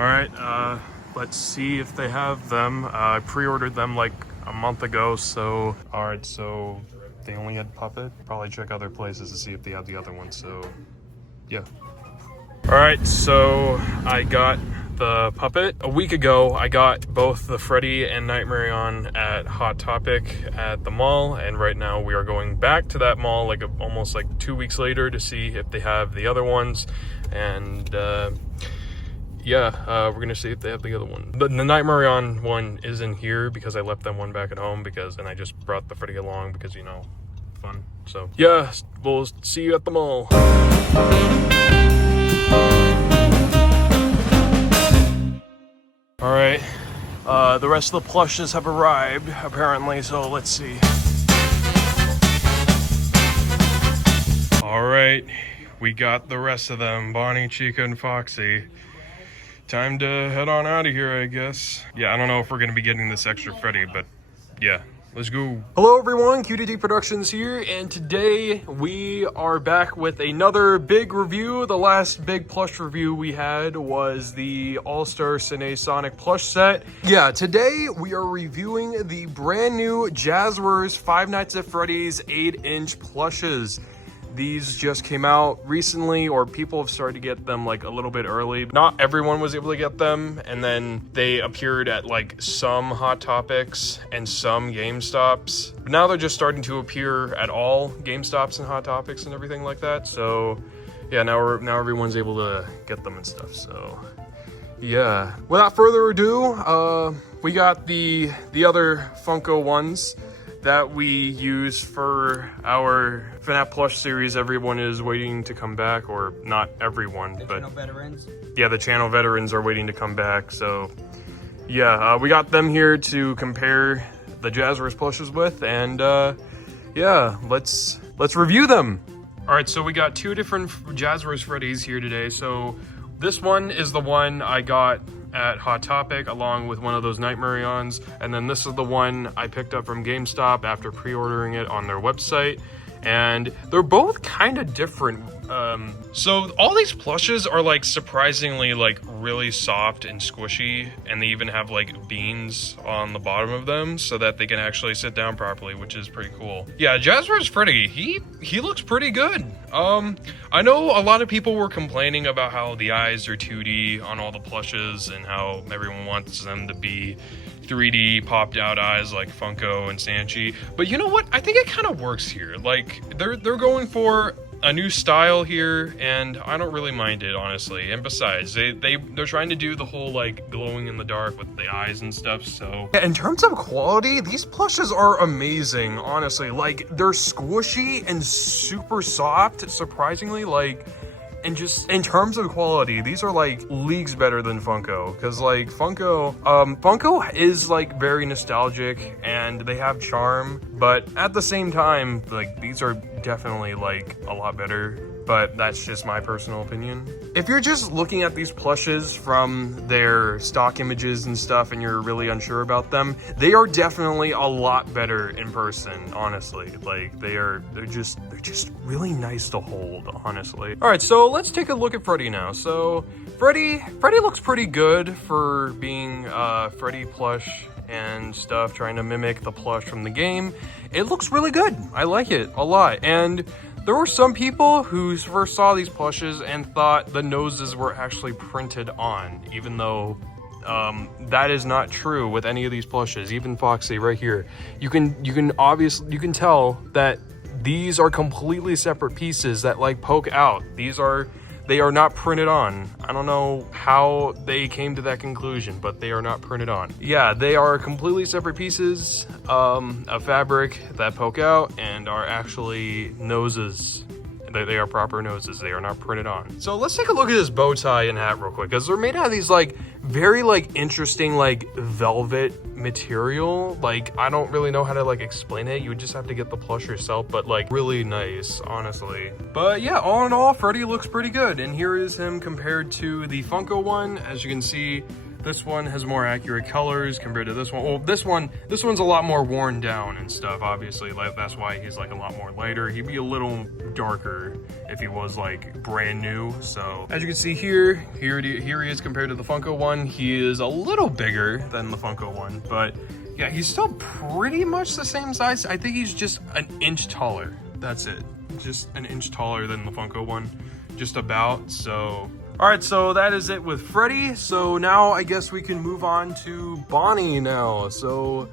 All right, let's see if they have them. I pre-ordered them like a month ago, so all right, so they only had Puppet. Probably check other places to see if they have the other one, so yeah. All right, so I got the Puppet. A week ago, I got both the Freddy and Nightmare on at Hot Topic at the mall, and right now we are going back to that mall like almost like 2 weeks later to see if they have the other ones, and yeah, we're gonna see if they have the other one. The Nightmare on one is in here because I left them one back at home and I just brought the Freddy along because, you know, fun. So yeah, we'll see you at the mall. All right, the rest of the plushes have arrived apparently, so let's see. All right, we got the rest of them, Bonnie, Chica, and Foxy. Time to head on out of here, I guess. Yeah, I don't know if we're gonna be getting this extra Freddy, but yeah, let's go. Hello everyone, QDD Productions here, and today we are back with another big review. The last big plush review we had was the All-Star Cine Sonic plush set. Yeah, today we are reviewing the brand new Jazwares Five Nights at Freddy's 8-inch plushes. These just came out recently, or people have started to get them like a little bit early. Not everyone was able to get them, and then they appeared at like some Hot Topics and some GameStops. But now they're just starting to appear at all GameStops and Hot Topics and everything like that. So yeah, now everyone's able to get them and stuff. So yeah, without further ado, we got the other Funko ones that we use for our FNAF Plush series. Everyone is waiting to come back, or not everyone, but channel veterans. Yeah, the channel veterans are waiting to come back. So yeah, we got them here to compare the Jazwares plushes with, and yeah, let's review them. All right, so we got two different Jazwares Freddys here today. So this one is the one I got at Hot Topic along with one of those Nightmare-ons, and then this is the one I picked up from GameStop after pre-ordering it on their website, and they're both kind of different. So all these plushes are like surprisingly like really soft and squishy, and they even have like beans on the bottom of them so that they can actually sit down properly, which is pretty cool. Yeah, Jazwares Freddy, he looks pretty good. I know a lot of people were complaining about how the eyes are 2D on all the plushes and how everyone wants them to be 3D popped out eyes like Funko and Sanchi, but you know what? I think it kind of works here. Like they're going for a new style here, and I don't really mind it, honestly. And besides, they're trying to do the whole like glowing in the dark with the eyes and stuff. So yeah, in terms of quality, these plushes are amazing, honestly. Like they're squishy and super soft, surprisingly. Like, and just in terms of quality, these are like leagues better than Funko, because like Funko is like very nostalgic and they have charm, but at the same time, like these are definitely like a lot better. But that's just my personal opinion. If you're just looking at these plushes from their stock images and stuff and you're really unsure about them, they are definitely a lot better in person, honestly. Like they're just really nice to hold, honestly. All right, so let's take a look at Freddy now. So Freddy looks pretty good for being Freddy plush and stuff, trying to mimic the plush from the game. It looks really good. I like it a lot. And there were some people who first saw these plushes and thought the noses were actually printed on, even though that is not true with any of these plushes. Even Foxy right here, you can tell that these are completely separate pieces that like poke out. They are not printed on. I don't know how they came to that conclusion, but they are not printed on. Yeah, they are completely separate pieces of fabric that poke out and are actually noses. They are proper noses. They are not printed on. So let's take a look at this bow tie and hat real quick, because they're made out of these like very like interesting like velvet material. Like I don't really know how to like explain it. You would just have to get the plush yourself, but like really nice, honestly. But yeah, all in all, Freddy looks pretty good. And here is him compared to the Funko one. As you can see, This one has more accurate colors compared to this one. Well, this one's a lot more worn down and stuff, obviously. Like, that's why he's like a lot more lighter. He'd be a little darker if he was like brand new. So as you can see here he is compared to the Funko one. He is a little bigger than the Funko one, but yeah, he's still pretty much the same size. I think he's just an inch taller. That's it. Just an inch taller than the Funko one, just about. So all right, so that is it with Freddy. So now I guess we can move on to Bonnie now. So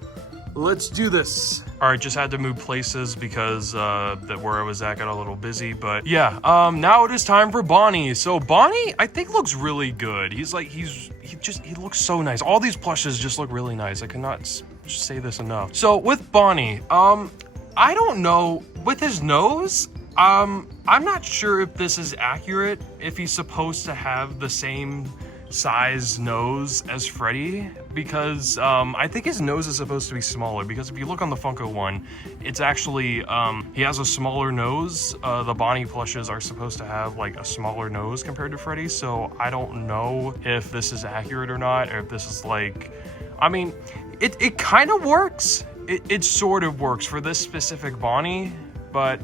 let's do this. All right, just had to move places because that where I was at got a little busy, but yeah, now it is time for Bonnie. So Bonnie, I think looks really good. He looks so nice. All these plushes just look really nice. I cannot say this enough. So with Bonnie, I don't know, with his nose, I'm not sure if this is accurate, if he's supposed to have the same size nose as Freddy, because I think his nose is supposed to be smaller, because if you look on the Funko one, it's actually, he has a smaller nose. The Bonnie plushes are supposed to have like a smaller nose compared to Freddy, so I don't know if this is accurate or not, or if this is like, I mean, it kind of works. It sort of works for this specific Bonnie. But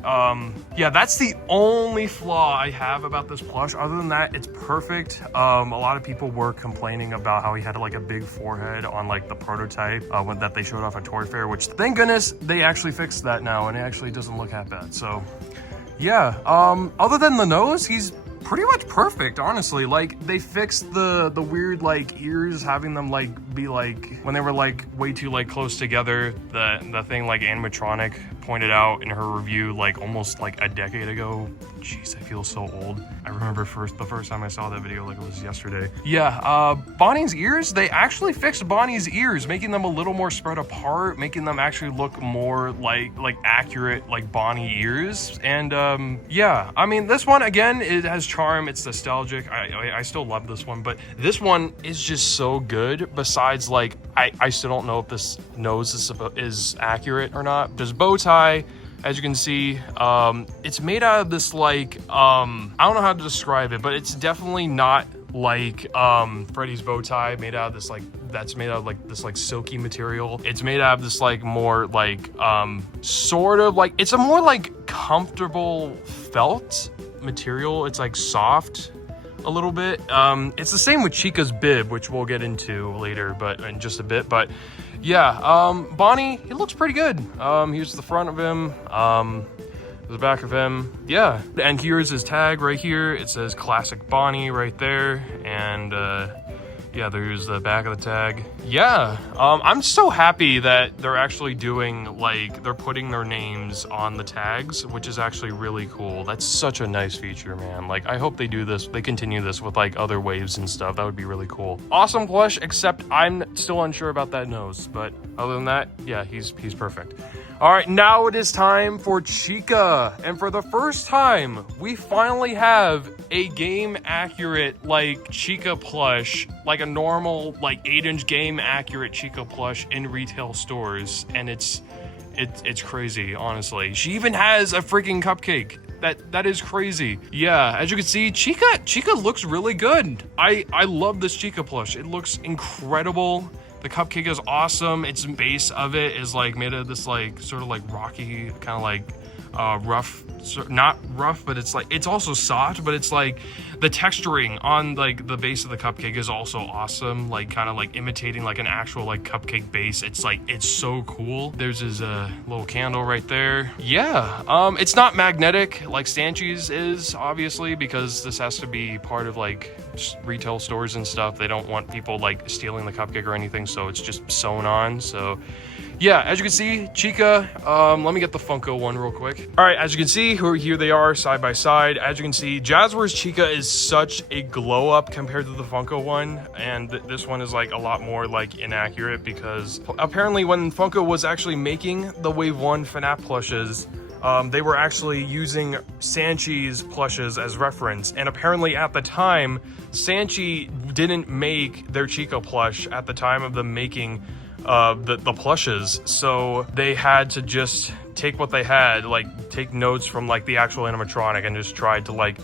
yeah, that's the only flaw I have about this plush. Other than that, it's perfect. A lot of people were complaining about how he had like a big forehead on like the prototype that they showed off at Toy Fair, which thank goodness they actually fixed that now, and it actually doesn't look that bad. So yeah, other than the nose, he's pretty much perfect, honestly. Like, they fixed the weird like ears, having them like be like, when they were like way too like close together, the thing like animatronic pointed out in her review like almost like a decade ago. Jeez, I feel so old. I remember the first time I saw that video like it was yesterday. Yeah, Bonnie's ears, they actually fixed Bonnie's ears, making them a little more spread apart, making them actually look more like accurate like Bonnie ears. And yeah, I mean, this one again, it has charm, it's nostalgic. I still love this one, but this one is just so good. Besides, like, I still don't know if this nose is accurate or not. There's bow tie, as you can see. It's made out of this like I don't know how to describe it, but it's definitely not like Freddy's bow tie, made out of this like, that's made out of like this like silky material. It's made out of this like more like sort of like, it's a more like comfortable felt material. It's like soft a little bit. It's the same with Chica's bib, which we'll get into later, but in just a bit. But yeah, Bonnie, he looks pretty good. Here's the front of him, the back of him. Yeah, and here's his tag right here. It says Classic Bonnie right there, and yeah, there's the back of the tag. Yeah, I'm so happy that they're actually doing, like, they're putting their names on the tags, which is actually really cool. That's such a nice feature, man. Like, I hope they do this, they continue this with, like, other waves and stuff. That would be really cool. Awesome plush, except I'm still unsure about that nose. But other than that, yeah, he's perfect. All right, now it is time for Chica. And for the first time, we finally have a game accurate, like, Chica plush, like a normal, like 8-inch game accurate Chica plush in retail stores. And it's crazy, honestly. She even has a freaking cupcake. That is crazy. Yeah, as you can see, Chica looks really good. I love this Chica plush. It looks incredible. The cupcake is awesome. Its base of it is like made of this like sort of like rocky, kind of like rough, not rough, but it's like, it's also soft, but it's like the texturing on like the base of the cupcake is also awesome, like kind of like imitating like an actual like cupcake base. It's like, it's so cool. There's his little candle right there. Yeah, it's not magnetic like Stanchi's is, obviously, because this has to be part of like retail stores and stuff. They don't want people like stealing the cupcake or anything, so it's just sewn on. So yeah, as you can see, Chica, let me get the Funko one real quick. All right, as you can see, here they are side by side. As you can see, Jazwares Chica is such a glow up compared to the Funko one, and this one is like a lot more like inaccurate, because apparently when Funko was actually making the Wave 1 FNAF plushes, they were actually using Sanchi's plushes as reference, and apparently at the time, Sanchi didn't make their Chica plush at the time of them making the plushes, so they had to just take what they had, like take notes from like the actual animatronic, and just tried to like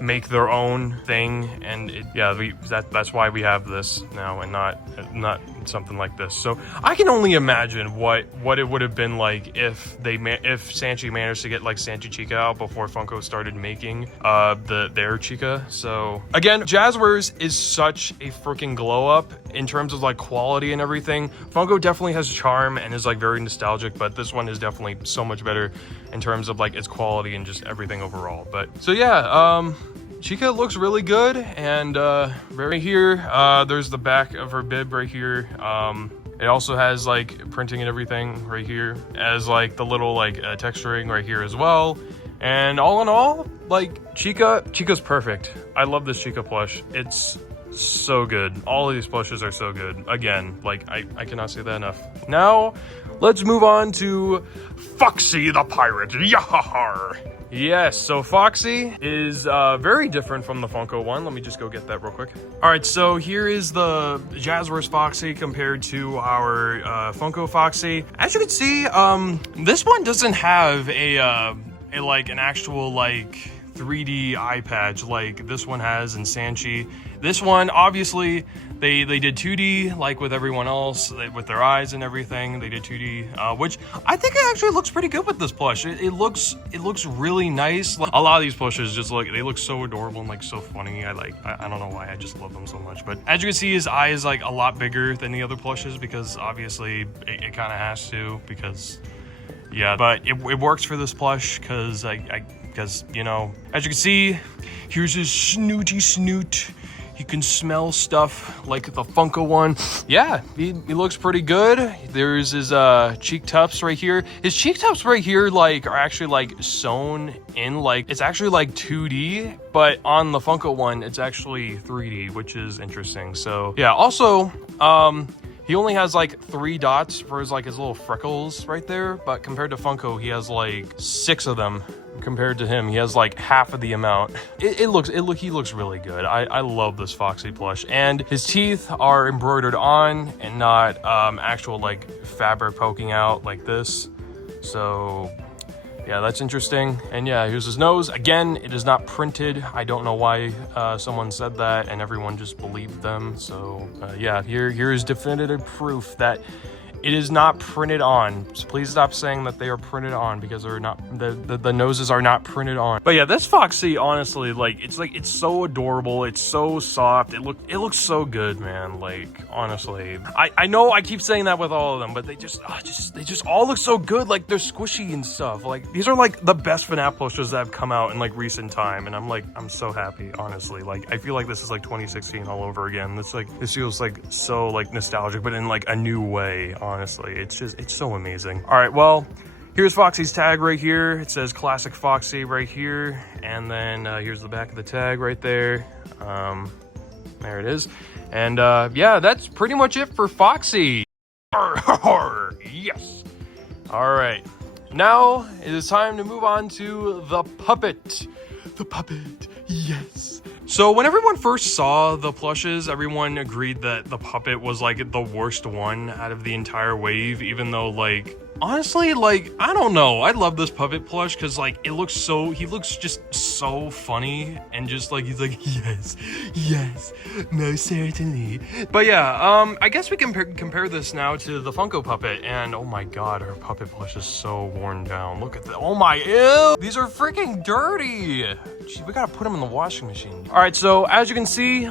make their own thing, and that's why we have this now and not something like this. So I can only imagine what it would have been like if Sanchi managed to get like Sanchi Chica out before Funko started making their Chica. So again, Jazwares is such a freaking glow up in terms of like quality and everything. Funko definitely has charm and is like very nostalgic, but this one is definitely so much better in terms of like its quality and just everything overall. But so yeah, Chica looks really good, and right here, there's the back of her bib right here. It also has like printing and everything right here, as like the little like texturing right here as well. And all in all, like Chica's perfect. I love this Chica plush. It's so good. All of these plushes are so good. Again, like I cannot say that enough. Now let's move on to Foxy the Pirate. Yahar! Yes, so Foxy is very different from the Funko one. Let me just go get that real quick. All right, so here is the Jazwares Foxy compared to our Funko Foxy. As you can see, this one doesn't have a like an actual like 3D eye patch like this one has in Sanchi. This one, obviously, they did 2D like with everyone else, with their eyes and everything. They did 2D, which I think it actually looks pretty good with this plush. It looks really nice. A lot of these plushes just they look so adorable and like so funny. I don't know why, I just love them so much. But as you can see, his eye is like a lot bigger than the other plushes because obviously it kind of has to, because yeah, but it works for this plush because because you know, as you can see, here's his snooty snoot. He can smell stuff like the Funko one. Yeah, he looks pretty good. There's his cheek tufts right here. His cheek tufts right here like are actually like sewn in, like it's actually like 2D, but on the Funko one it's actually 3D, which is interesting. So yeah, also he only has like 3 dots for his little freckles right there, but compared to Funko he has like 6 of them. Compared to him, he has like half of the amount. He looks really good. I love this Foxy plush, and his teeth are embroidered on and not actual like fabric poking out like this. So yeah, that's interesting. And yeah, here's his nose. Again, it is not printed. I don't know why someone said that and everyone just believed them. So yeah, here is definitive proof that it is not printed on. So please stop saying that they are printed on, because they're not. The noses are not printed on. But yeah, this Foxy, honestly, it's so adorable. It's so soft. It looks so good, man. Like, honestly, I know I keep saying that with all of them, but they just all look so good. Like, they're squishy and stuff. Like, these are like the best FNAF plushes that have come out in like recent time, and I'm so happy, honestly. Like, I feel like this is like 2016 all over again. This feels like so like nostalgic, but in like a new way. Honestly, it's so amazing. All right, well, here's Foxy's tag right here. It says Classic Foxy right here, and then here's the back of the tag right there. There it is. And yeah, that's pretty much it for Foxy. Yes. All right, now it is time to move on to the puppet. The puppet, yes. So when everyone first saw the plushes, everyone agreed that the puppet was like the worst one out of the entire wave, even though, like, honestly, like, I don't know. I love this puppet plush because, like, he looks just so funny, and just like, he's like, yes, most certainly. But yeah, I guess we can compare this now to the Funko puppet, and oh my god, her puppet plush is so worn down. Look at that. Oh my, ew, these are freaking dirty. Gee, we gotta put them in the washing machine. All right, so as you can see,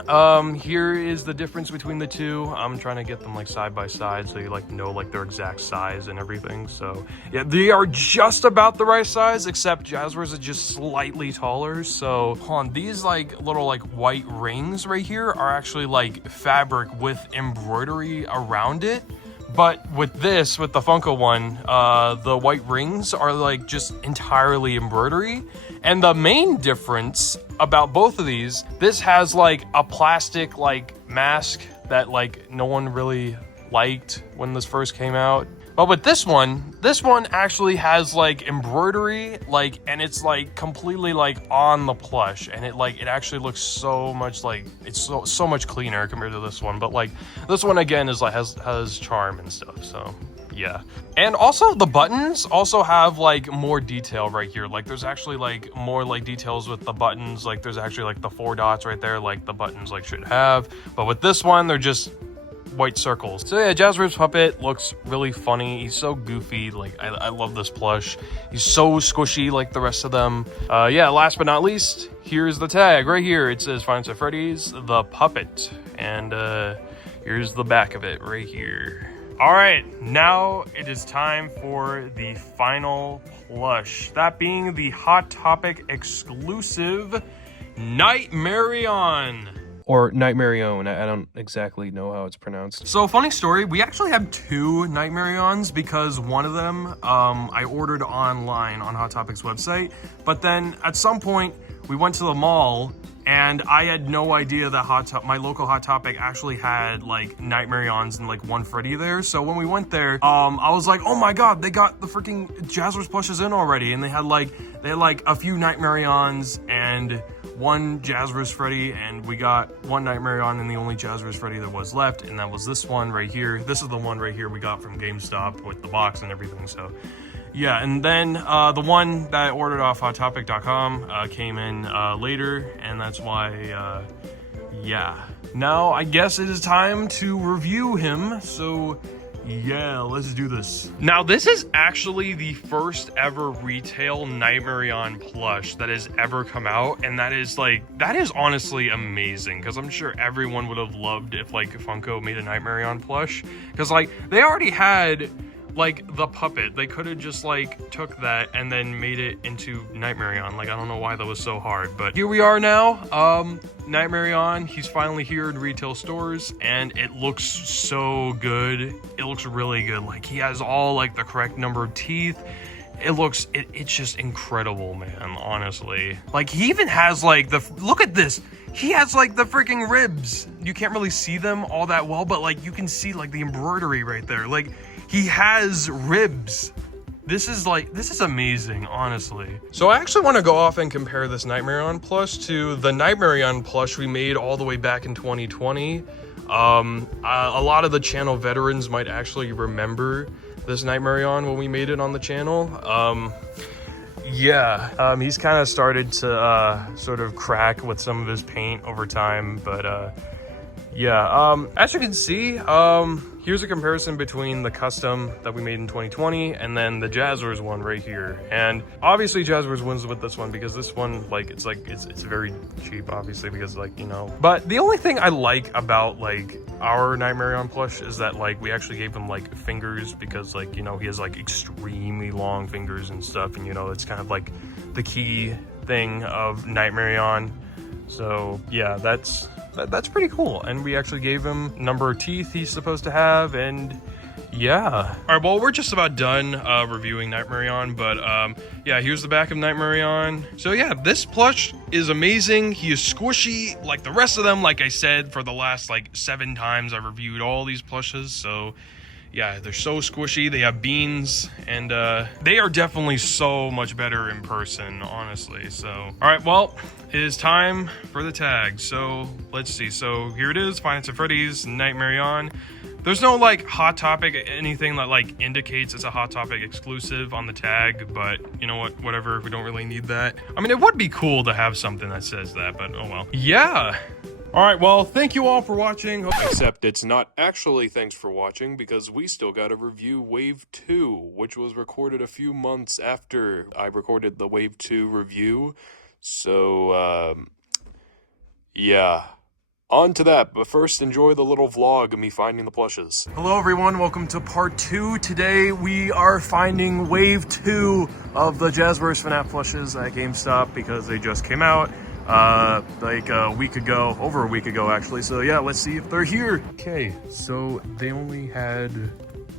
here is the difference between the two. I'm trying to get them like side by side so you like know like their exact size and everything. So yeah, they are just about the right size, except Jazwares is just slightly taller. So hold on, these like little like white rings right here are actually like fabric with embroidery around it. But with the Funko one, the white rings are like just entirely embroidery. And the main difference about both of these, this has like a plastic like mask that like no one really liked when this first came out. But with this one actually has like embroidery, like, and it's like completely like on the plush, and it actually looks so much like, it's so much cleaner compared to this one. But like this one again is like has charm and stuff. So yeah. And also the buttons also have like more detail right here. Like there's actually like more like details with the buttons. Like there's actually like the 4 dots right there, like the buttons like should have. But with this one, they're just white circles. So yeah, Jazwares puppet looks really funny. He's so goofy. Like I love this plush. He's so squishy like the rest of them. Yeah, last but not least, here's the tag right here. It says Five Nights at Freddy's the puppet, and here's the back of it right here. All right, now it is time for the final plush, that being the Hot Topic exclusive Nightmarion. Or Nightmarion, I don't exactly know how it's pronounced. So funny story, we actually have 2 Nightmarions because one of them I ordered online on Hot Topic's website, but then at some point we went to the mall and I had no idea that my local Hot Topic actually had like Nightmarions and like one Freddy there. So when we went there, I was like, oh my god, they got the freaking Jazwares plushes in already, and they had like a few Nightmarions and one Jazwares Freddy, and we got one Nightmarion and the only Jazwares Freddy that was left, and that was this one right here. This is the one right here we got from GameStop with the box and everything. So yeah, and then the one that I ordered off hottopic.com came in later, and that's why yeah. Now I guess it is time to review him, so yeah, let's do this. Now, this is actually the first ever retail Nightmarion plush that has ever come out, and that is honestly amazing, because I'm sure everyone would have loved if like Funko made a Nightmarion plush, because like they already had like the puppet. They could have just like took that and then made it into Nightmarion. Like I don't know why that was so hard, but here we are now. Nightmarion, he's finally here in retail stores, and it looks so good. It looks really good. Like he has all like the correct number of teeth. It's just incredible, man, honestly. Like he even has like look at this. He has like the freaking ribs. You can't really see them all that well, but like you can see like the embroidery right there. Like he has ribs. This is amazing, honestly. So I actually want to go off and compare this Nightmarion plush to the Nightmarion plush we made all the way back in 2020. A lot of the channel veterans might actually remember this Nightmarion when we made it on the channel. Yeah, he's kind of started to sort of crack with some of his paint over time, but yeah, as you can see, here's a comparison between the custom that we made in 2020 and then the Jazwares one right here. And obviously Jazwares wins with this one because this one, like, it's very cheap, obviously, because like, you know. But the only thing I like about like our Nightmarion plush is that like we actually gave him like fingers, because like, you know, he has like extremely long fingers and stuff, and you know, it's kind of like the key thing of Nightmarion. So yeah, that's pretty cool. And we actually gave him number of teeth he's supposed to have, and yeah. All right, well, we're just about done reviewing Nightmarion, but yeah, here's the back of Nightmarion. So yeah, this plush is amazing. He is squishy like the rest of them. Like I said, for the last like 7 times I've reviewed all these plushes, so yeah, they're so squishy. They have beans, and they are definitely so much better in person, honestly. So, all right, well, it is time for the tag. So let's see. So here it is, Five Nights at Freddy's Nightmarion. There's no like Hot Topic, anything that like indicates it's a Hot Topic exclusive on the tag, but you know what, whatever, we don't really need that. I mean, it would be cool to have something that says that, but oh well. Yeah. All right, well, thank you all for watching. Except it's not actually thanks for watching, because we still got to review Wave 2, which was recorded a few months after I recorded the Wave 2 review. So, yeah. On to that, but first enjoy the little vlog of me finding the plushes. Hello everyone, welcome to part 2. Today we are finding Wave 2 of the Jazwares FNAF Plushes at GameStop, because they just came out. Like a week ago, over a week ago actually. So yeah, let's see if they're here. Okay, so they only had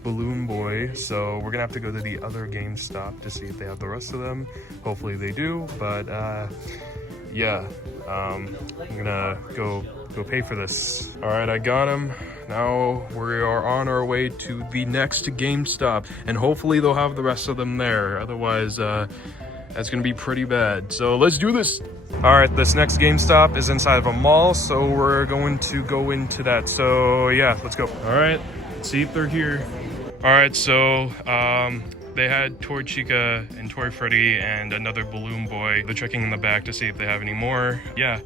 Balloon Boy, so we're gonna have to go to the other GameStop to see if they have the rest of them. Hopefully they do, but yeah, I'm gonna go pay for this. All right, I got him. Now we are on our way to the next GameStop, and hopefully they'll have the rest of them there. Otherwise, that's gonna be pretty bad. So let's do this. All right, this next GameStop is inside of a mall, so we're going to go into that. So yeah, let's go. All right, let's see if they're here. All right, so they had Toy Chica and Toy Freddy and another balloon boy. They're checking in the back to see if they have any more. Yeah,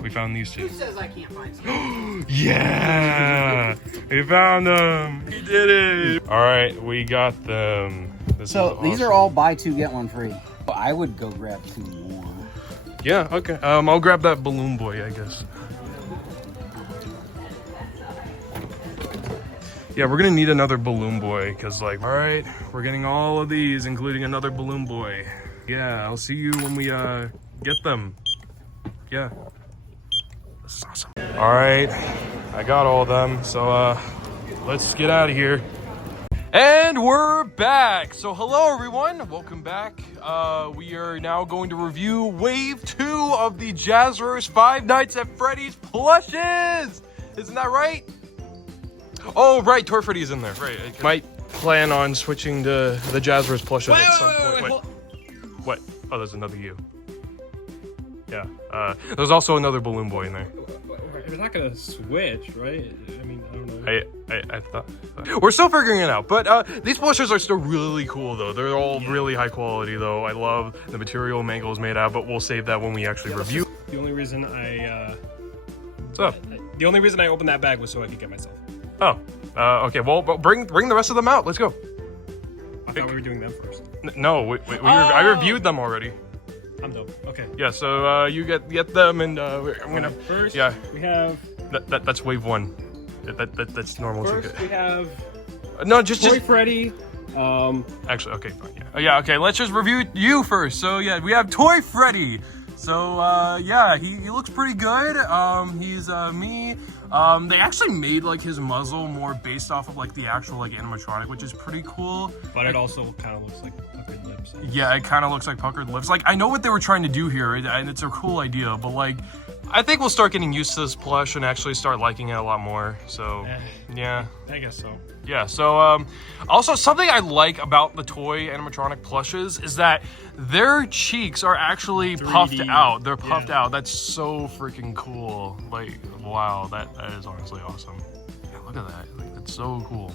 we found these two. Who says I can't find some? Yeah, we found them. We did it. All right, we got them. So these are all buy two get one free. I would go grab 2 more. Yeah, okay. I'll grab that balloon boy, I guess. Yeah, we're gonna need another balloon boy because, like, all right, we're getting all of these, including another balloon boy. Yeah, I'll see you when we get them. Yeah, this is awesome. All right, I got all of them, so let's get out of here. And we're back. So hello everyone, welcome back. We are now going to review wave 2 of the Jazwares Five Nights at Freddy's plushes. Isn't that right? Oh, right, Toy Freddy's in there. Right. I might plan on switching to the Jazwares plushes at some point. Wait. What? Oh, there's another you. Yeah. There's also another balloon boy in there. We're not gonna switch, right? I mean, I don't know. I thought we're still figuring it out, but these plushes are still really cool though. They're all really high quality though. I love the material Mango is made out, but we'll save that when we actually review. The only reason What's up? the only reason I opened that bag was so I could get myself. Oh, okay. Well, bring the rest of them out. Let's go. I thought we were doing them first. No, I reviewed them already. I'm dope. Okay. Yeah, so you get them, and I'm gonna first. Yeah, we have. that's wave 1. That's normal. First, we have. No, just Toy Freddy. Actually, okay, fine. Yeah. Yeah. Okay. Let's just review you first. So yeah, we have Toy Freddy. So yeah, he looks pretty good. He's me. They actually made like his muzzle more based off of like the actual like animatronic, which is pretty cool. But it also kind of looks like puckered lips. Yeah, it kind of looks like puckered lips. Like, I know what they were trying to do here, and it's a cool idea, but like, I think we'll start getting used to this plush and actually start liking it a lot more. So yeah, I guess so. Yeah, so also something I like about the toy animatronic plushes is that their cheeks are actually 3D. puffed out. They're puffed out. That's so freaking cool. Like, wow, that is honestly awesome. Yeah, look at that. Like, that's so cool.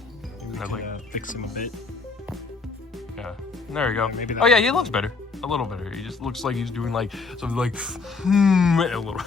We can fix him a bit. Yeah, there you go. Yeah, maybe oh yeah, he looks better. A little better. He just looks like he's doing like something like a little.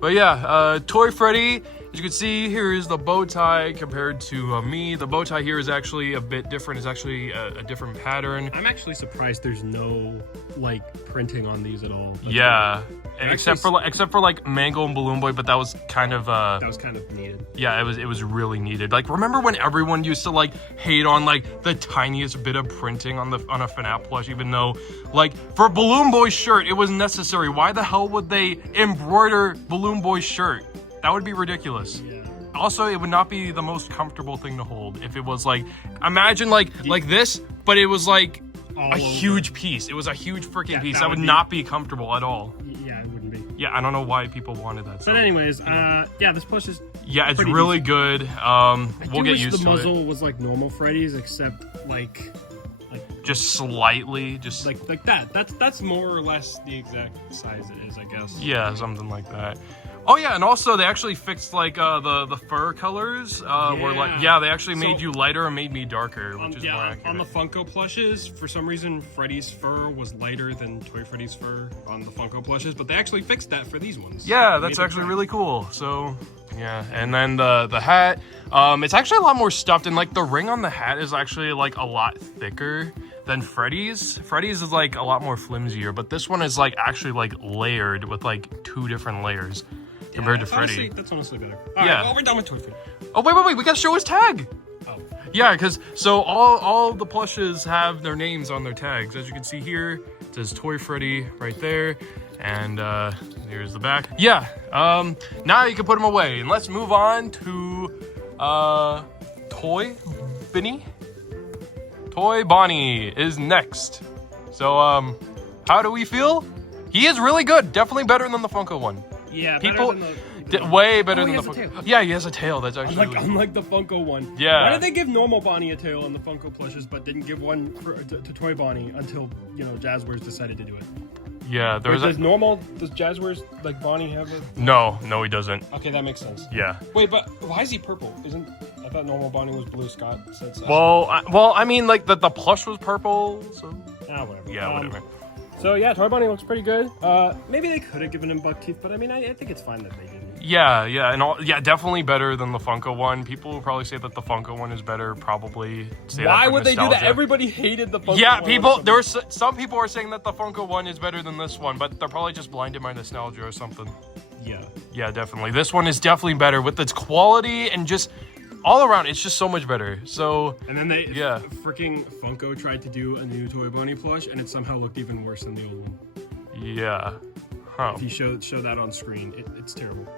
But yeah, Toy Freddy. As you can see, here is the bow tie compared to me. The bow tie here is actually a bit different. It's actually a different pattern. I'm actually surprised there's no like printing on these at all. That's yeah, except for like Mango and Balloon Boy, but that was kind of that was kind of needed. Yeah, it was really needed. Like, remember when everyone used to like hate on like the tiniest bit of printing on a FNAF plush, even though like for Balloon Boy's shirt it was necessary. Why the hell would they embroider Balloon Boy's shirt? That would be ridiculous. Yeah. Also, it would not be the most comfortable thing to hold if it was like, imagine like this, but it was like a huge piece. It was a huge freaking piece. That would not be comfortable at all. Yeah, it wouldn't be. Yeah, I don't know why people wanted that. But anyways, yeah, this plush is. Yeah, it's really good. We'll get used to it. The muzzle was like normal Freddy's, except like just slightly, just like that. That's more or less the exact size it is, I guess. Yeah, something like that. Oh yeah, and also they actually fixed like the fur colors. Were like they actually made you lighter and made me darker, which is more accurate. On the Funko plushes, for some reason Freddy's fur was lighter than Toy Freddy's fur on the Funko plushes, but they actually fixed that for these ones. Yeah, that's actually really cool. So yeah, and then the hat, it's actually a lot more stuffed, and like the ring on the hat is actually like a lot thicker than Freddy's. Freddy's is like a lot more flimsier, but this one is like actually like layered with like 2 different layers. Compared to Freddy. That's honestly better. Yeah. Well, we're done with Toy Freddy. Oh, wait. We gotta show his tag. Oh. Yeah, because so all the plushes have their names on their tags. As you can see here, it says Toy Freddy right there. And here's the back. Yeah, now you can put them away. And let's move on to Toy Bonnie. Toy Bonnie is next. So, how do we feel? He is really good. Definitely better than the Funko one. Yeah, people way better than the Funko. Yeah, he has a tail. That's actually unlike the Funko one. Yeah. Why did they give normal Bonnie a tail on the Funko plushes, but didn't give one to Toy Bonnie until Jazwares decided to do it? Yeah, does Jazwares like Bonnie have a? No, he doesn't. Okay, that makes sense. Yeah. Wait, but why is he purple? Isn't I thought normal Bonnie was blue, Scott. So it's, Well, I mean, like the plush was purple, so whatever. yeah, whatever. So yeah, Toy Bonnie looks pretty good. Maybe they could have given him buck teeth, but I mean, I think it's fine that they didn't. Yeah, definitely better than the Funko one. People will probably say that the Funko one is better. Probably. Say Why that for would they do that? nostalgia. Everybody hated the Funko Yeah, one. there were some people are saying that the Funko one is better than this one, but they're probably just blinded by nostalgia or something. Yeah. Yeah, definitely. This one is definitely better with its quality and just all around. It's just so much better. So. And then freaking Funko tried to do a new Toy Bonnie plush, and it somehow looked even worse than the old one. Yeah. Huh. If you show that on screen, it's terrible.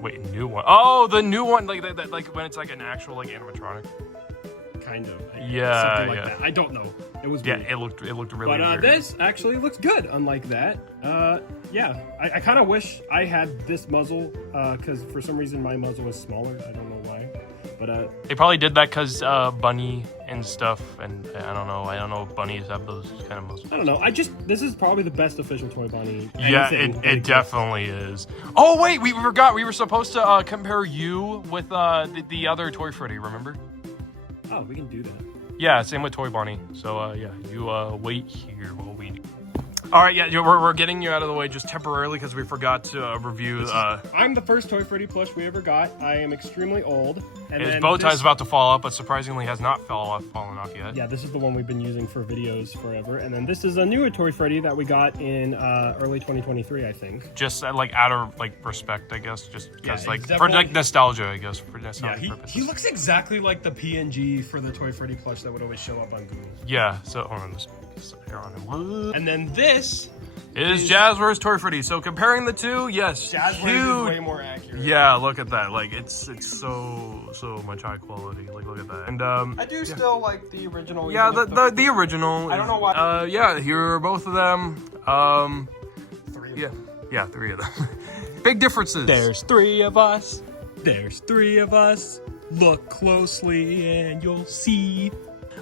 Wait, new one? Oh, the new one, like that, like when it's like an actual like animatronic. Kind of. Yeah, something like that. I don't know. It was weird. It looked really But weird. this actually looks good. Unlike that, yeah. I kind of wish I had this muzzle because for some reason my muzzle is smaller. I don't know why. But they probably did that because Bunny and stuff, and I don't know if bunnies have those kind of muzzles. I don't know. This is probably the best official Toy Bonnie. Yeah, it definitely is. Oh wait, we forgot. We were supposed to compare you with the other Toy Freddy. Remember? Oh, we can do that. Yeah, same with Toy Bonnie. So yeah, you wait here while we do. All right, yeah, we're getting you out of the way just temporarly because we forgot to review. I'm the first Toy Freddy plush we ever got. I am extremely old. And his bow tie's about to fall off, but surprisingly has not fallen off yet. Yeah, this is the one we've been using for videos forever. And then this is a newer Toy Freddy that we got in early 2023, I think. Just like out of like respect, I guess, just because Yeah, like he's for like nostalgia, I guess, for nostalgia purposes. He looks exactly like the PNG for the Toy Freddy plush that would always show up on Google. Yeah, so hold on, let's here on him. And then this is Jazwares Toy Freddy. So comparing the two, yes, Jazwares huge. is way more accurate. Yeah, look at that. Like it's so much high quality. Like look at that. And I do still like the original. yeah, the original. I don't know why. Yeah, here are both of them. Three of them. Yeah, three of them. Big differences. There's three of us. There's three of us. Look closely and you'll see.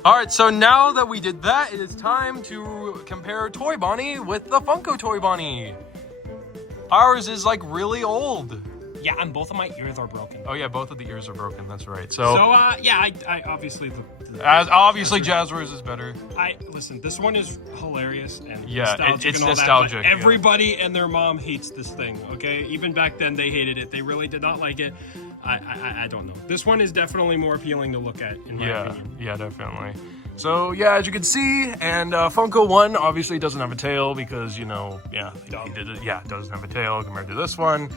All right, so now that we did that, it is time to compare Toy Bonnie with the Funko Toy Bonnie. Ours is like really old. Yeah, and both of my ears are broken. Oh yeah, both of the ears are broken. That's right. Yeah, I obviously obviously Jazwares is better. Listen. This one is hilarious and yeah, nostalgic it's and all nostalgic. That, but everybody and their mom hates this thing. Okay, even back then they hated it. They really did not like it. I don't know. This one is definitely more appealing to look at, in my opinion. Yeah, definitely. So yeah, as you can see, and Funko one obviously doesn't have a tail because he did it. Yeah, it doesn't have a tail compared to this one.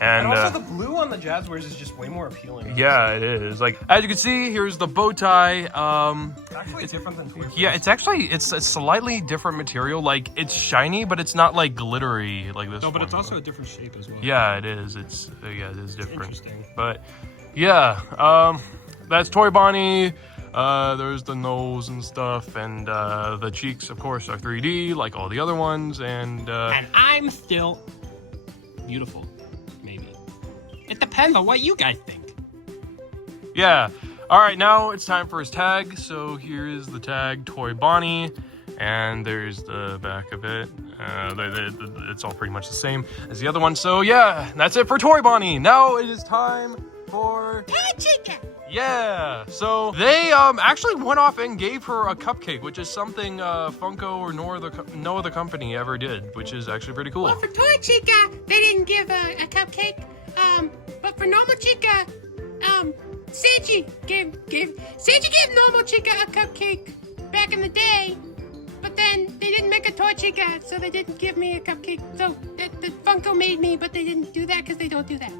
And also the blue on the Jazwares is just way more appealing. Yeah, it is. Like as you can see, here's the bow tie. Actually, it's different than Toy Freddy. Yeah, it's a slightly different material. Like it's shiny, but it's not like glittery like this. No, but one. it's also a different shape as well. Yeah, it is. It is different. Interesting. But yeah, that's Toy Bonnie. There's the nose and stuff, and the cheeks, of course, are 3D like all the other ones. And I'm still beautiful. Maybe. It depends on what you guys think. Yeah. All right, now it's time for his tag. So here is the tag, Toy Bonnie, and there's the back of it. It's all pretty much the same as the other one. So yeah, that's it for Toy Bonnie. Now it is time for Toy Chica. Yeah. So they actually went off and gave her a cupcake, which is something Funko or no other company ever did, which is actually pretty cool. Well, for Toy Chica, they didn't give a cupcake. But for normal Chica, Seiji gave normal Chica a cupcake back in the day. But then they didn't make a Toy Chica, so they didn't give me a cupcake. So the Funko made me, but they didn't do that because they don't do that.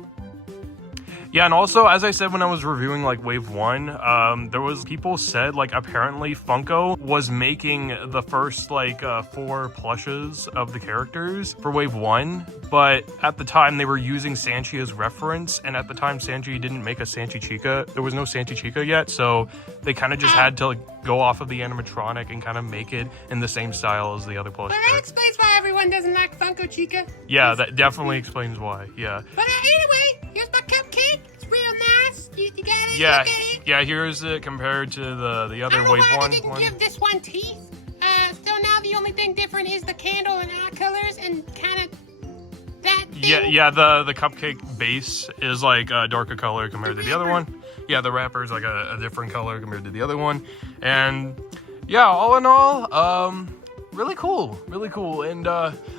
Yeah, and also, as I said when I was reviewing, like, Wave 1, there was people said, like, apparently Funko was making the first, like, 4 plushes of the characters for Wave 1, but at the time they were using Sanchi as reference, and at the time Sanchi didn't make a Sanchi Chica. There was no Sanchi Chica yet, so they kind of just had to, like, go off of the animatronic and kind of make it in the same style as the other plush. Well, that explains why everyone doesn't like Funko Chica. Yeah, that definitely explains why, yeah. But anyway, here's my cupcake. It's real nice. You got it? Yeah, Look at it. yeah, here's it compared to the other I don't know Wave why 1 they didn't one. give this one teeth. So now the only thing different is the candle and eye colors and kind of that thing. Yeah, the cupcake base is like a darker color compared to the other one. yeah, the wrapper is like a different color compared to the other one. And yeah, all in all, really cool, really cool. And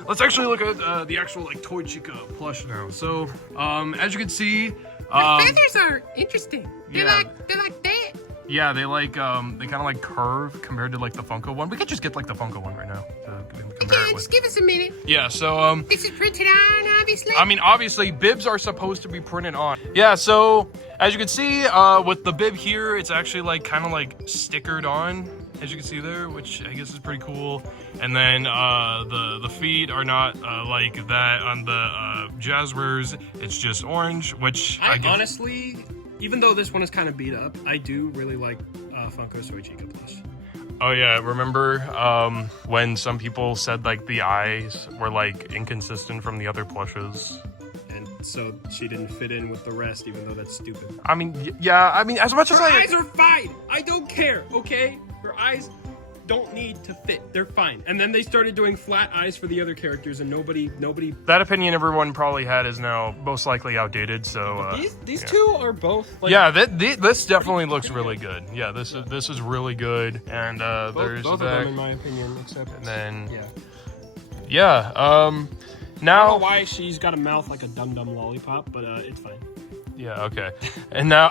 let's actually look at the actual like Toy Chica plush now. So as you can see, The feathers are interesting. They're like that. yeah, they like they kind of like curve compared to like the Funko one. We could just get like the Funko one right now to compare Okay, it with. just give us a minute. Yeah, so This is printed on, obviously. I mean, obviously, bibs are supposed to be printed on. Yeah, so as you can see, with the bib here, it's actually like kind of like stickered on, as you can see there, which I guess is pretty cool. And then the feet are not like that on the Jazwares. It's just orange, which I guess... honestly, even though this one is kind of beat up, I do really like Funko's Toy Chica plush. Oh yeah, remember when some people said like the eyes were like inconsistent from the other plushes? And so she didn't fit in with the rest, even though that's stupid. I mean, yeah, I mean, as much as Her eyes are fine. I don't care, okay? Her eyes don't need to fit. They're fine. And then they started doing flat eyes for the other characters, and nobody. That opinion everyone probably had is now most likely outdated. So These yeah. two are both. Like, Yeah, this definitely looks really good. Yeah, this is really good. And there's both the of back. them, in my opinion, except. And then Yeah. yeah, I don't now know why she's got a mouth like a dum-dum lollipop, but it's fine. yeah, okay. And now,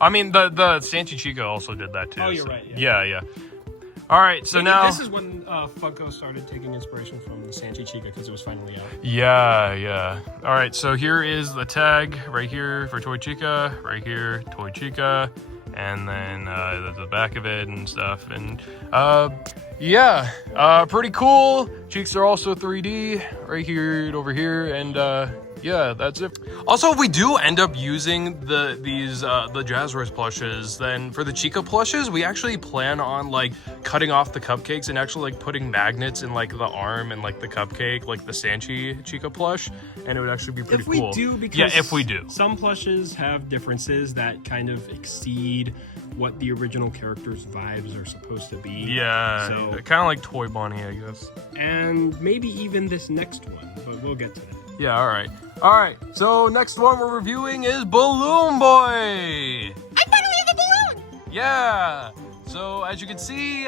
I mean the Sanchi Chica also did that too. Oh, you're so- right, Yeah. All right, so now This is when Funko started taking inspiration from the Sanchi Chica because it was finally out. Yeah. All right, so here is the tag right here for Toy Chica, right here, Toy Chica, and then the back of it and stuff. And yeah, pretty cool. Cheeks are also 3D right here and over here, and yeah, that's it. Also, if we do end up using the Jazwares plushes, then for the Chica plushes, we actually plan on like cutting off the cupcakes and actually like putting magnets in like the arm and like the cupcake, like the Sanchi Chica plush, and it would actually be pretty If we cool. do, because yeah, if we do. some plushes have differences that kind of exceed what the original character's vibes are supposed to be. Yeah, So, kind of like Toy Bonnie, I guess. and maybe even this next one, but we'll get to that. Yeah, all right. So next one we're reviewing is Balloon Boy. I finally have a balloon. Yeah. So as you can see,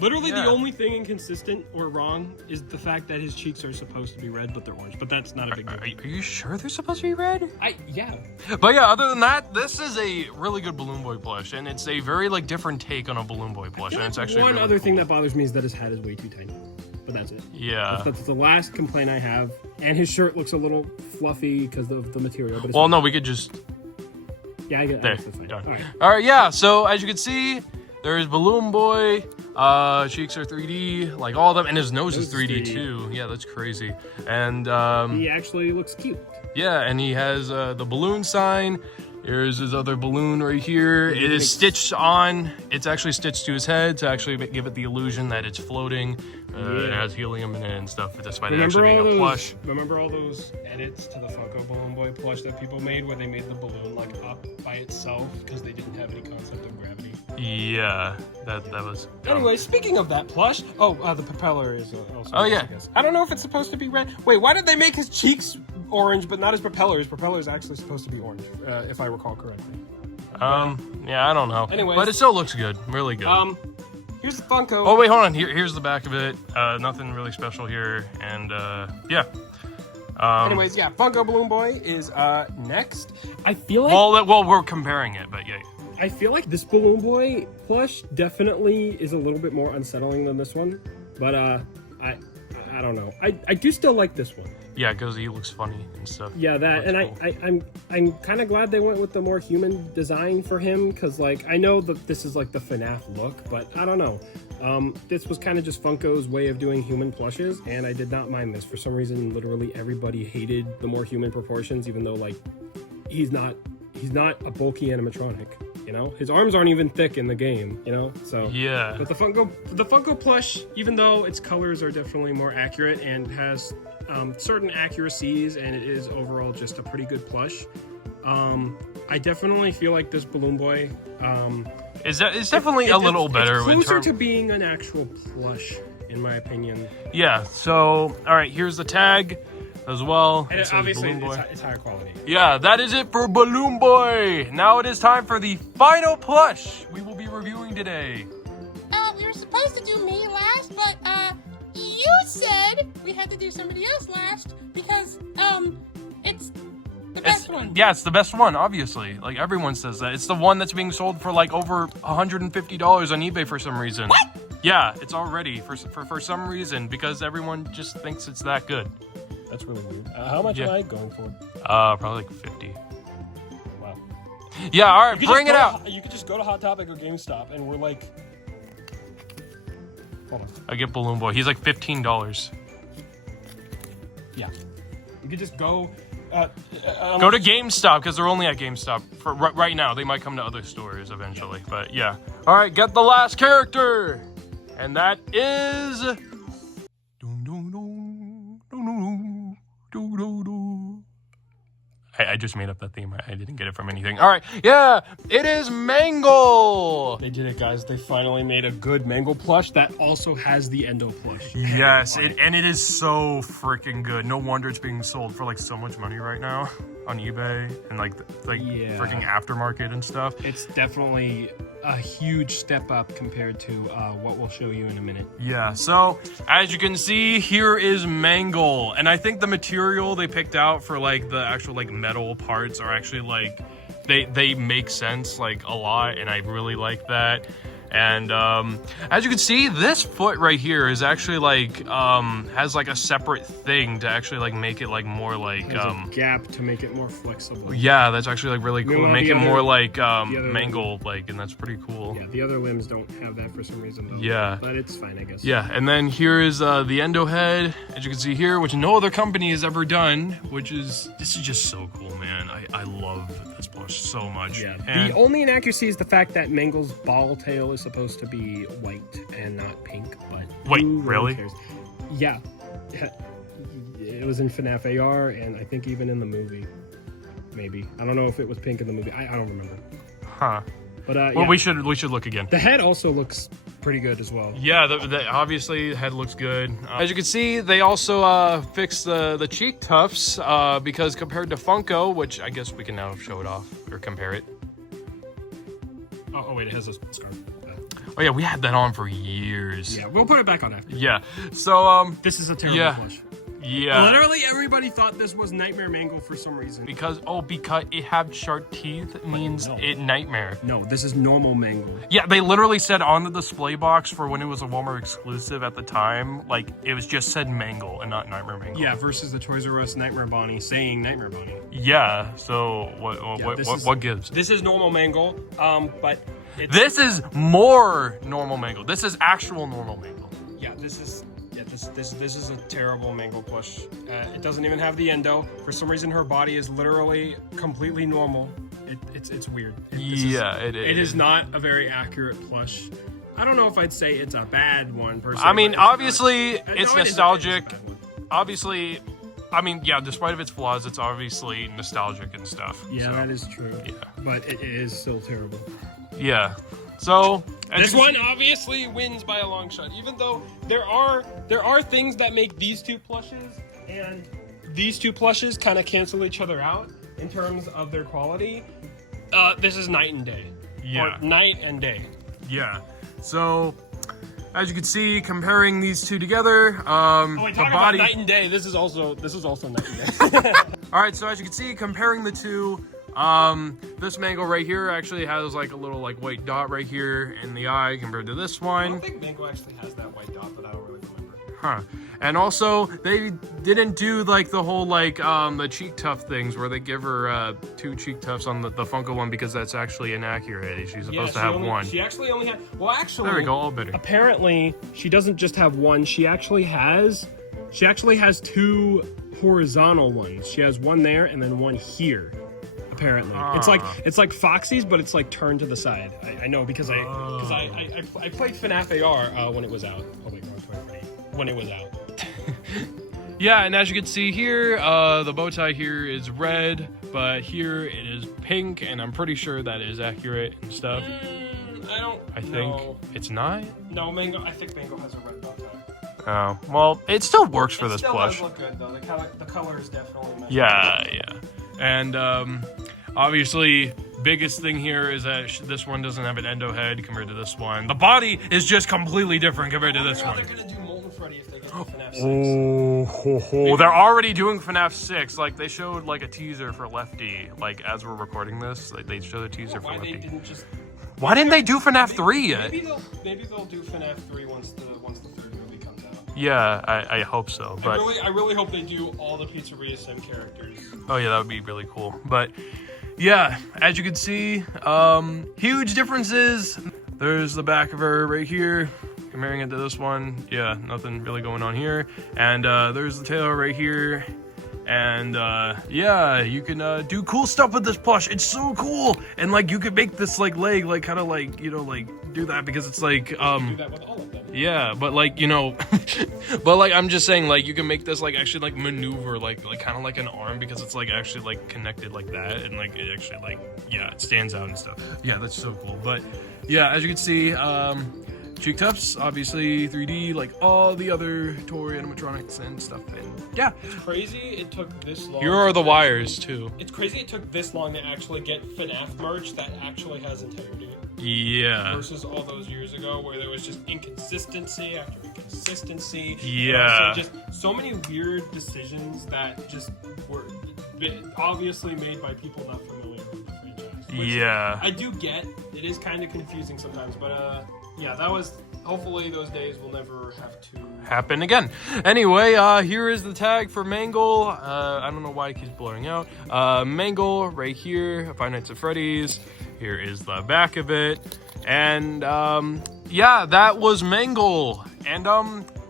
Literally, Yeah. the only thing inconsistent or wrong is the fact that his cheeks are supposed to be red, but they're orange. But that's not a big deal. are you sure they're supposed to be red? Yeah. But yeah, other than that, this is a really good Balloon Boy plush, and it's a very like different take on a Balloon Boy plush, and it's actually one really other thing cool. that bothers me is that his hat is way too tiny. But that's it. Yeah. That's the last complaint I have. And his shirt looks a little fluffy because of the material. But it's Well, no, we could just yeah, I there. guess that's fine. Done. All right. All right, yeah. So as you can see, there's Balloon Boy. Cheeks are 3D, like all of them, and his nose is 3D too. Yeah, that's crazy. And He actually looks cute. yeah, and he has the balloon sign. Here's his other balloon right here. It is stitched on. It's actually stitched to his head to actually give it the illusion that it's floating. It has helium in it and stuff, despite it actually being a plush. Remember all those edits to the Funko Balloon Boy plush that people made where they made the balloon like up by itself because they didn't have any concept of gravity? Yeah, that was. dumb. Anyway, speaking of that plush, the propeller is also. Oh, yeah. I guess. I don't know if it's supposed to be red. Wait, why did they make his cheeks orange but not his propeller? His propeller is actually supposed to be orange, if I recall correctly. Yeah, I don't know. Anyways. But it still looks good, really good. Here's the Funko. Oh wait, hold on. Here's the back of it. Nothing really special here, and yeah. Anyways, yeah, Funko Balloon Boy is next. I feel like Well, we're comparing it, but yeah. I feel like this Balloon Boy plush definitely is a little bit more unsettling than this one, but I don't know. I do still like this one. Yeah, because he looks funny and stuff. Yeah, that, and Looks cool. I'm kind of glad they went with the more human design for him, because like I know that this is like the FNAF look, but I don't know. This was kind of just Funko's way of doing human plushes, and I did not mind this. For some reason, literally everybody hated the more human proportions, even though like he's not a bulky animatronic. You know, his arms aren't even thick in the game. You know, so Yeah. But the Funko plush, even though its colors are definitely more accurate and has certain accuracies, and it is overall just a pretty good plush. I definitely feel like this Balloon Boy It's definitely a little better. It's in closer term- to being an actual plush, in my opinion. Yeah. So all right, here's the tag. as well. And It says obviously, Balloon Boy. it's higher quality. Yeah, that is it for Balloon Boy. Now it is time for the final plush we will be reviewing today. We were supposed to do me last, but you said we had to do somebody else last because it's the best one. Yeah, it's the best one, obviously. Like, everyone says that. It's the one that's being sold for like over $150 on eBay for some reason. What? Yeah, it's already for some reason because everyone just thinks it's that good. That's really weird. How much am I going for? Probably like 50. Wow. Yeah, all right, bring it out. You could just go to Hot Topic or GameStop, and we're like, hold on. I get Balloon Boy. He's like $15. Yeah. You could just go. Go to GameStop because they're only at GameStop for right now. They might come to other stores eventually, but yeah. All right, get the last character, and that is. I just made up that theme. I didn't get it from anything. All right, yeah, it is Mangle. They did it, guys. They finally made a good Mangle plush that also has the Endo plush. Yes, and it is so freaking good. No wonder it's being sold for like so much money right now on eBay and like Yeah. freaking aftermarket and stuff. It's definitely a huge step up compared to what we'll show you in a minute. Yeah, so as you can see, here is Mangle, and I think the material they picked out for like the actual like metal parts are actually like they make sense like a lot, and I really like that. And as you can see, this foot right here is actually like has like a separate thing to actually like make it like more like There's a gap to make it more flexible. yeah, that's actually like really cool. Meanwhile, Make the it other- more like other Mangle like, and that's pretty cool. Yeah, the other limbs don't have that for some reason, though. Yeah. But it's fine, I guess. Yeah, and then here is the endo head, as you can see here, which no other company has ever done, which is, this is just so cool, man. I love this plush so much. Yeah. And The only inaccuracy is the fact that Mangle's ball tail is supposed to be white and not pink, but Wait, who really? cares? Yeah. It was in FNAF AR, and I think even in the movie. Maybe. I don't know if it was pink in the movie. I don't remember. huh. But Well, yeah. we should look again. The head also looks pretty good as well. Yeah, obviously the head looks good. As you can see, they also fixed the cheek tufts because compared to Funko, which I guess we can now show it off or compare it. Oh wait, it has a scarf. Oh yeah, we had that on for years. Yeah, we'll put it back on after. Yeah. So This is a terrible yeah. plush. Yeah. Literally everybody thought this was Nightmare Mangle for some reason. Because it have sharp teeth means no. it nightmare. No, this is normal Mangle. Yeah, they literally said on the display box for when it was a Walmart exclusive at the time, like it was just said Mangle and not Nightmare Mangle. Yeah, versus the Toys R Us Nightmare Bonnie saying Nightmare Bonnie. Yeah. So what gives? This is normal Mangle, but it's, This is more normal Mangle. This is actual normal Mangle. yeah, this is a terrible Mangle plush. It doesn't even have the endo. For some reason, her body is literally completely normal. It's weird. It is not a very accurate plush. I don't know if I'd say it's a bad one per se. I mean, but it's obviously not- it's no, it is- nostalgic. it is a bad one. Obviously, I mean, yeah, despite of its flaws, it's obviously nostalgic and stuff. Yeah, so, that is true. Yeah. But it is still terrible. Yeah. So as This you can one obviously wins by a long shot, even though there are things that make these two plushes and these two plushes kind of cancel each other out in terms of their quality. This is night and day. Yeah. Or night and day. Yeah. So, as you can see, comparing these two together, Oh wait, the talking body. about night and day. This is also night and day. All right. So as you can see, comparing the two, this Mangle right here actually has like a little like white dot right here in the eye compared to this I one. don't think Mango actually has that white dot, but I don't really remember. Huh. And also, they didn't do like the whole like the cheek tuft things where they give her 2 cheek tufts on the Funko one because that's actually inaccurate. She's supposed to have one. She actually only had. Well, actually, There we go, all better. apparently she doesn't just have one. She actually has 2 horizontal ones. She has one there and then one here. Apparently, it's like Foxy's, but it's like turned to the side. I know because I played FNAF AR when it was out. Oh wait, no, Freddy. When it was out. Yeah, and as you can see here, the bow tie here is red, but here it is pink, and I'm pretty sure that is accurate and stuff. I don't. I think know. it's not. No, Mango. I think Mango has a red bow tie. Oh, well, it still works for It this still plush. does look good though. The color is definitely nice. Yeah. And obviously, biggest thing here is that this one doesn't have an endo head compared to this one. The body is just completely different compared to this one. They're gonna do Molten Freddy if they get the FNAF 6. Oh, they're already doing FNAF 6. Like, they showed, like, a teaser for Lefty. Like, as we're recording this, like, they showed a teaser for Lefty. Why didn't they do FNAF 3 yet? Maybe they'll do FNAF 3 once the third movie comes out. Yeah, I hope so. But I really hope they do all the Pizzeria Sim characters. oh yeah, that would be really cool. But yeah, as you can see, huge differences. There's the back of her right here, comparing it to this one. Yeah, nothing really going on here. And there's the tail right here. And yeah, you can do cool stuff with this plush. It's so cool. And like, you could make this like leg like kind of like, you know, like do that, because it's like Do that with all of them. yeah, but like, you know, but like, I'm just saying, like, you can make this like actually like maneuver like kind of like an arm, because it's like actually like connected like that, and like it actually like, yeah, it stands out and stuff. Yeah, that's so cool. But yeah, as you can see, cheek tufts, obviously 3D, like all the other toy animatronics and stuff. And yeah, It's crazy it took this long. here are the wires too. It's crazy it took this long to actually get FNAF merch that actually has integrity. Yeah. Versus all those years ago where there was just inconsistency after inconsistency. Yeah. Also just so many weird decisions that just were obviously made by people not familiar with the franchise. Which Yeah. I do get. It is kind of confusing sometimes, but yeah, that was. Hopefully, those days will never have to happen again. Anyway, here is the tag for Mangle. I don't know why it keeps blurring out. Mangle right here, Five Nights at Freddy's. Here is the back of it. And yeah, that was Mangle. And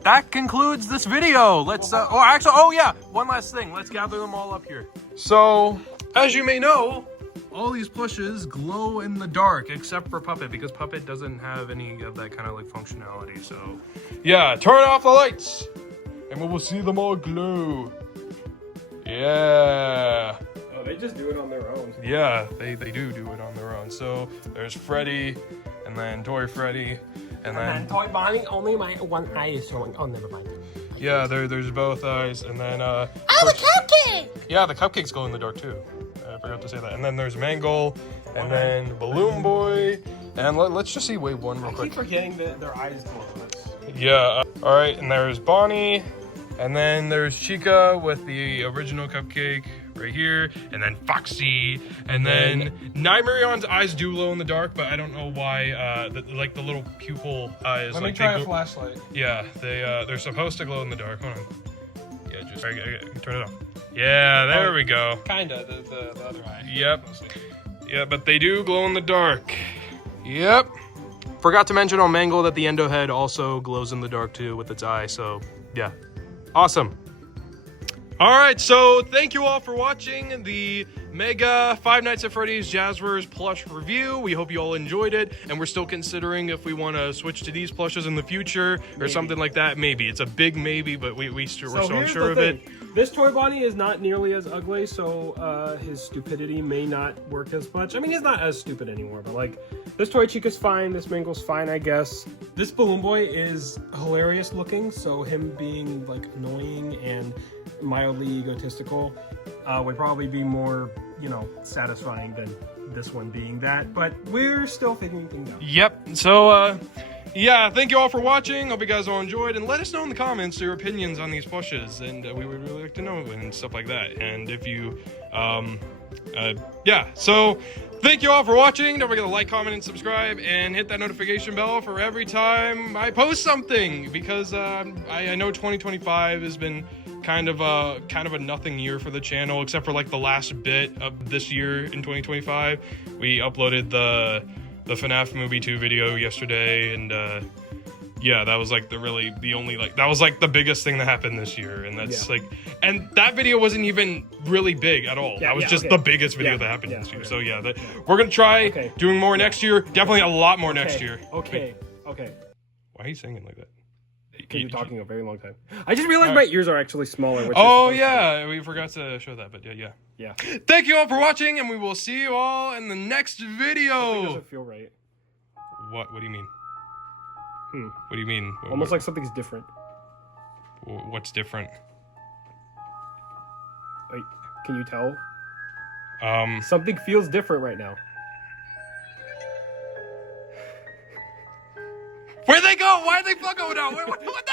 that concludes this video. Let's oh yeah, one last thing. Let's gather them all up here. So, as you may know, all these plushes glow in the dark, except for Puppet, because Puppet doesn't have any of that kind of like functionality. So yeah, turn off the lights and we will see them all glow. Yeah. Oh, they just do it on their own. Yeah, they do it on their own. So there's Freddy, and then Toy Freddy, and then Toy Bonnie, only my one eye is showing. Oh, never mind. yeah, there's both eyes, and then Oh, the cupcake! yeah, the cupcakes glow in the dark too. I forgot to say that. And then there's Mangle, and then Balloon Boy, and let's just see Wave 1 real I quick. keep forgetting that their eyes glow. Yeah, all right, and there's Bonnie, and then there's Chica with the original cupcake right here, and then Foxy, and then Nymerion's eyes do glow in the dark, but I don't know why, like the little pupil eyes. Let like me try they a flashlight. Yeah, they're supposed to glow in the dark. Hold on. Yeah, just turn it off. Yeah, there we go. Kinda, the other eye. Yep. Yeah, but they do glow in the dark. Yep. Forgot to mention on Mangle that the endo head also glows in the dark too with its eye, so yeah. Awesome. Alright, so thank you all for watching the Mega Five Nights at Freddy's Jazwares Plush review. We hope you all enjoyed it, and we're still considering if we want to switch to these plushes in the future or something like that. Maybe. It's a big maybe, but we're still unsure of it. This Toy Bonnie is not nearly as ugly, so his stupidity may not work as much. I mean, he's not as stupid anymore, but like, this Toy Chica's fine, this Mangle's fine, I guess. This Balloon Boy is hilarious looking, so him being like annoying and mildly egotistical would probably be more, you know, satisfying than this one being that, but we're still figuring things out. Yep. So, yeah, thank you all for watching. Hope you guys all enjoyed, and let us know in the comments your opinions on these plushes, and we would really like to know and stuff like that. And if you, yeah. So, thank you all for watching. Don't forget to like, comment, and subscribe, and hit that notification bell for every time I post something, because I know 2025 has been kind of a nothing year for the channel, except for like the last bit of this year in 2025. We uploaded the FNAF Movie 2 video yesterday, and yeah, that was like that was like the biggest thing that happened this year, and that's like, and that video wasn't even really big at all. That was just the biggest video that happened this year. So yeah, we're gonna try doing more next year. Definitely a lot more next year. Okay. Why are you singing like that? Because you're talking a very long time. I just realized my ears are actually smaller. Which oh yeah, we forgot to show that, but yeah. Yeah. Thank you all for watching, and we will see you all in the next video. It doesn't feel right. What do you mean? What do you mean? Almost like something's different. What's different? Wait, can you tell? Um, Something feels different right now. where'd they go? Why'd they fuck over now? What the